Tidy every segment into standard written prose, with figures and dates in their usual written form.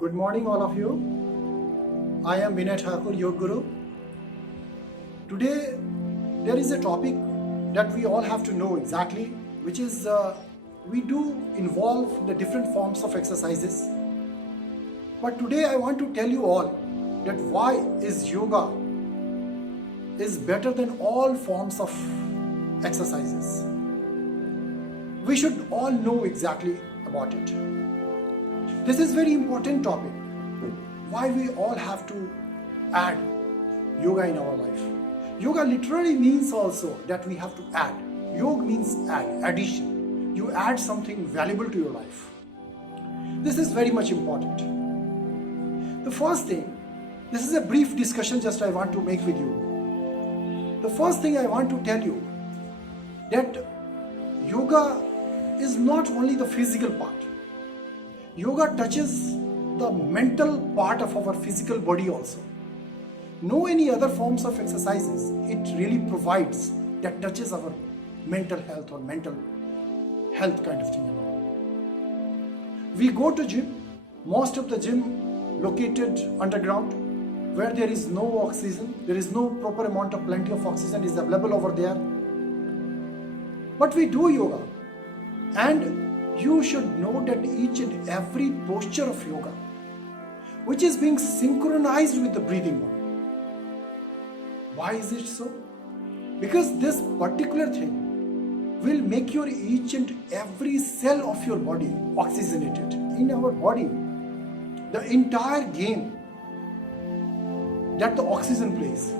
Good morning, all of you. I am Vinay Thakur, Yoga Guru. Today, there is a topic that we all have to know exactly, which is we do involve the different forms of exercises. But today, I want to tell you all that why is yoga is better than all forms of exercises. We should all know exactly about it. This is very important topic. Why we all have to add yoga in our life. Yoga literally means also that we have to add. Yoga means addition. You add something valuable to your life. This is very much important. The first thing, this is a brief discussion just I want to make with you. The first thing I want to tell you that yoga is not only the physical part. Yoga touches the mental part of our physical body also. No any other forms of exercises it really provides that touches our mental health or mental health kind of thing. We go to gym, most of the gym located underground where there is no oxygen, there is no proper amount of plenty of oxygen is available over there. But we do yoga, and you should know that each and every posture of yoga, which is being synchronized with the breathing one. Why is it so? Because this particular thing will make your each and every cell of your body oxygenated. In our body, the entire game that the oxygen plays,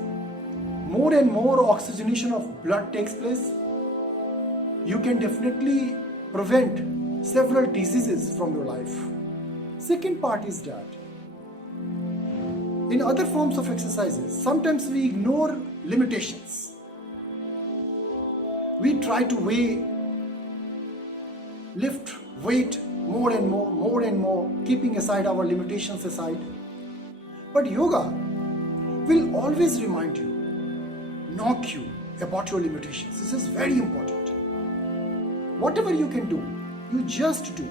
more and more oxygenation of blood takes place, you can definitely prevent several diseases from your life. Second part is that in other forms of exercises, sometimes we ignore limitations. We try to lift weight more and more, keeping aside our limitations aside. But yoga will always remind you, knock you about your limitations. This is very important. Whatever you can do, you just do.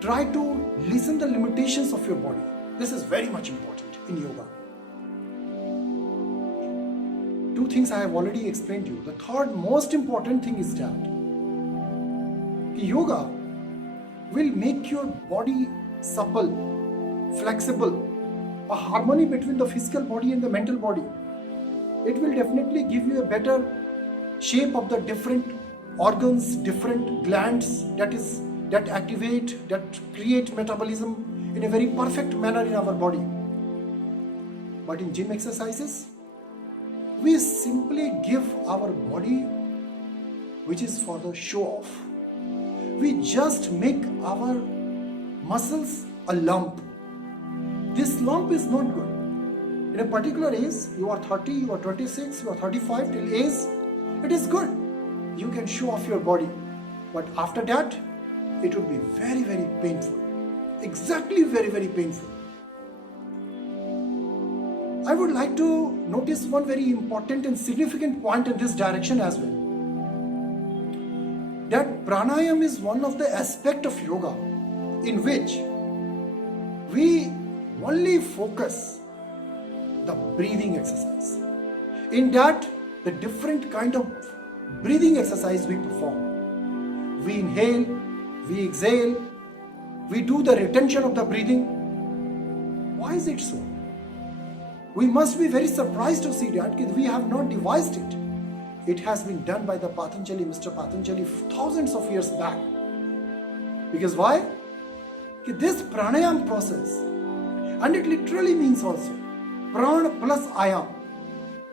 Try to listen the limitations of your body. This is very much important in yoga. Two things I have already explained to you. The third most important thing is that yoga will make your body supple, flexible, a harmony between the physical body and the mental body. It will definitely give you a better shape of the different organs, different glands that activate, that create metabolism in a very perfect manner in our body. But in gym exercises, we simply give our body, which is for the show off. We just make our muscles a lump. This lump is not good. In a particular age, you are 30, you are 26, you are 35, till age, it is good. You can show off your body, but after that it would be very, very painful. Exactly, very, very painful. I would like to notice one very important and significant point in this direction as well. That pranayam is one of the aspects of yoga in which we only focus the breathing exercise. In that, the different kind of breathing exercise we perform. We inhale, we exhale, we do the retention of the breathing. Why is it so? We must be very surprised to see that we have not devised it. It has been done by the Mr. Patanjali thousands of years back. Because why? This pranayam process, and it literally means also prana plus ayam,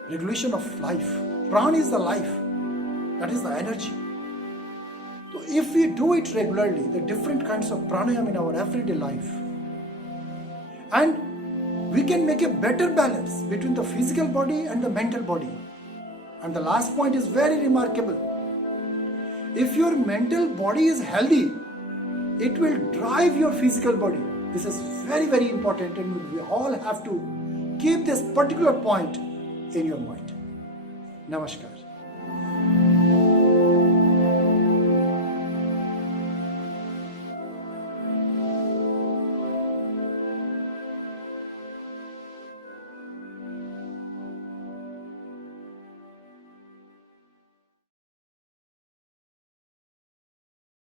regulation of life. Prana is the life. That is the energy. So if we do it regularly, the different kinds of pranayam in our everyday life, and we can make a better balance between the physical body and the mental body. And the last point is very remarkable. If your mental body is healthy, it will drive your physical body. This is very, very important, and we all have to keep this particular point in your mind. Namaskar.